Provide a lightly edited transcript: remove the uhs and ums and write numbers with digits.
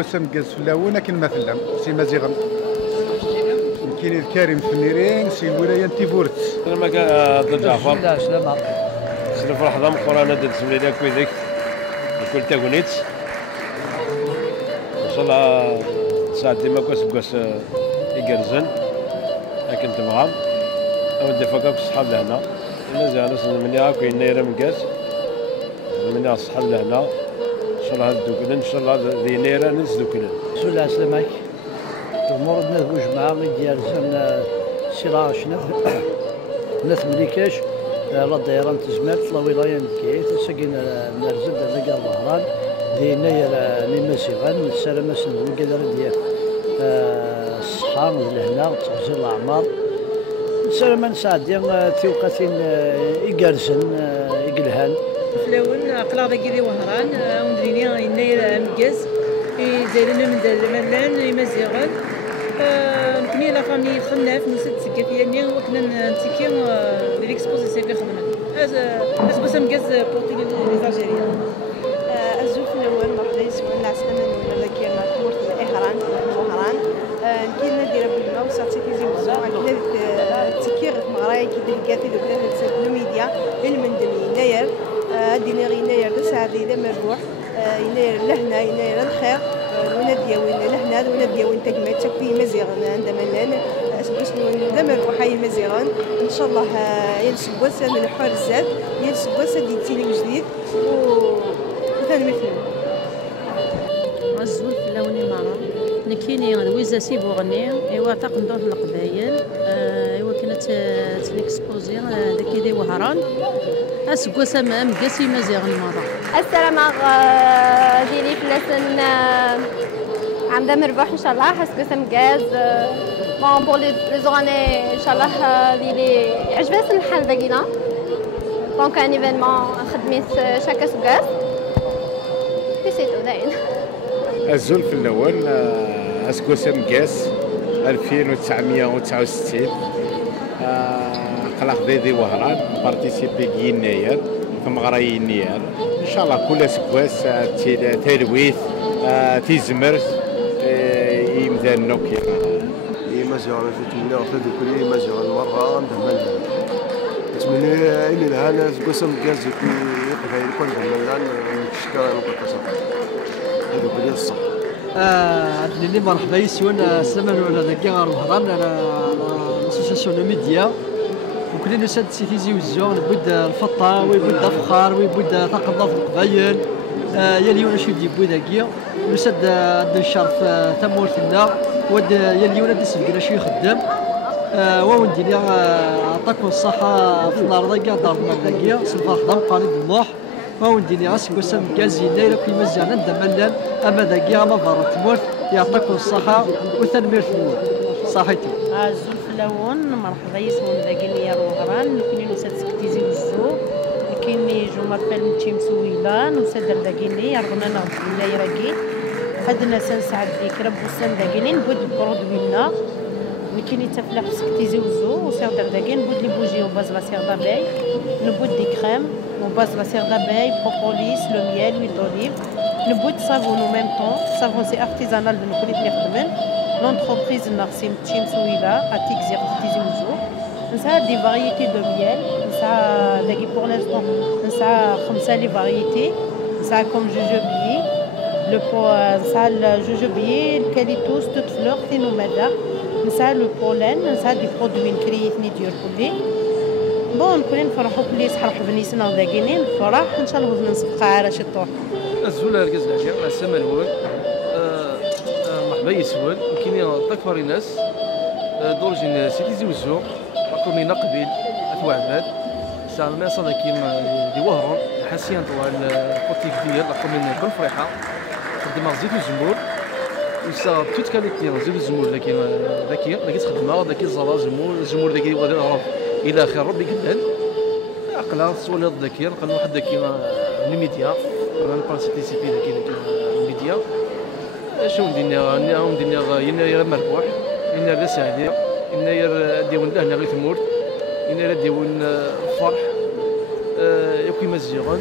اسكو مكاز في اللون لكن ما في اللون سي مزيغن كاين الكريم في النيرين سي الولايه تيفورت انا ما كان ضد جعفر لا سلامة سلام فرح ضم قرانا درت سمينا كويدك كل تاغونيت ان شاء الله ساعه ديما كواس يقرزن لكن تبغى او دفاكا بصحاب لهنا مازال مني هاك يناير مكاز مني الصحاب لهنا ان شاء الله هذوك ان شاء الله ذي يناير نزلوا كلن بسم الله سلامك الامور نذهبوا جماعه ديال سيرا شنو ناس مليكاش لا دايران تزمات لا ولايه نكيت ساكن نرزد هذاك الظهران دينا لي مسيغان السلامه سنو كذا ديال الصحه لهنا تغزير الاعمار السلامه نساعد توقاتين يقرسن يقلهان فلاون قلا ذاكي دي وهران وندريني يناير مكاز يزالنا من الملان يمازيغان نكوني لا فامي خناف نسد سكافياني وكنا نتيكي ليكسبوزي سيكي خدمنا از بس مكاز بورتي لي الجيريان الزوف الاول مرحبا يسمعوا العسلامه ولا لكن تمرت الاهران وهران كاين ندير بالما وصاتي في زوزو عندنا تيكير مغرايا كي دهكاتي دوك لو ميديا المندل يناير دينار يناير ساعه اذا مربوح يناير لهنا يناير الخير وناديه وين لهنا وناديه وين تكمل تكفي مزيغن عندما لان باش ندمر وحي مزيغن ان شاء الله ينسبوا من الحوار الزاد ينسبوا ديال تيلي جديد وثاني مثل الزول في اللوني مرة نكيني ويزا سيبو غني ايوا تقندوه القبايل ايوا كانت تنكسبوزي داكي دي وهران اسكو سما مكاسي مزيغن مرة السلام ديالي في لسن عم مربوح ان شاء الله حسكو سمكاز بون بور لي زوغاني ان شاء الله اللي عجبها الحال باقينا دونك ان ايفينمون خدميت شاكا سكاز في سيتو داين الزول في الاول اسكو سمكاز 2969 قلق ديدي وهران بارتيسيبي يناير في مغراي يناير ان شاء الله كل سكواس تلويث تيزمرت يمدان نوكي مازيغان في تمنا وفي ذكري مازيغان مرة ندمن تمني إلى الهنا قسم كاز في قبائل كون ندمن نشكر المقدسة ذكري الصح اللي مرحبا يسون سلمان ولا ذاك غير مهران على لاسوسياسيون ميديا وكلنا نسد سيتيزي وزو نبود الفطه ويبود فخار ويبود تقضى في القبايل يا اليوم شو يدي بوذاكيا نسد الشرف تمورتنا ود يا اليوم ديس الكرا شي يخدم وندير عطاكم الصحه في النهار ذاك دارنا ذاكيا صباح ضم قانون النوح وندير اسكو سام كازينا الا كي مزيان ندملان اما ذاكيا ما فرط تموت يعطيكم الصحه وتنمير في الموت صحيتي الزول في اللون مرحبا يسمون ذاكي نيار وغران كاين نسات سكتيزي وزو كاين جمر فالمتشي مسويلان وسادر ذاكيني يرغنا نغد النايراكي هادنا سنسعد ديك رب وسام ذاكيني نبود برودوينا كاين تفلاح سكتيزي وزو وسيغدر ذاكي نبود لي بوجي وباز لا سيغدا باي نبود دي كريم وباز لا سيغدا باي بروبوليس لو ميل ويل دوليف نبود صابون او ميم طون صابون سي ارتيزانال بن كليت نخدمن لونتربريز نارسيم تشيم سويلا اتيك زيغ سكتيزي وزو نسعى دي فاريتي دو ميل نسعى ذاكي بور لانستون نسعى 5 لي فاريتي نسعى كوم جوجوبي لو بو نسعى الجوجوبي الكاليتوس توت فلور ثينومادا نسعى لو بولين نسعى دي برودوين كريتني ديال كلي بون كلنا نفرحوا كلي يصحى بنيسنا وذاكينين نفرح ان شاء الله وزن نصفقه على شي طوح الزول ركز العشاء مع السما الول مرحبا يسول كاين تكفر ناس دورجين سيتي وزو رقمينا قبيل اتوعد ساعه ما صدق كيما دي وهران حسيان طوال الكوتيك ديال رقمينا كل فرحه خدمه زيت الزمور وسا توت كاليتي زيت الزمور ذاكي تخدمها ذاكي الزرا الزمور ذاكي غادي نعرف الى خير ربي كدان عقلها تصول ذاكي نلقى واحد ذاكي الميديا انا بارتيسيبي ذاكي الميديا شنو ندير يناير مربوح يناير سعيدة يناير ديون لهنا غير تمورت يناير ديون فرح ياكل مزيغان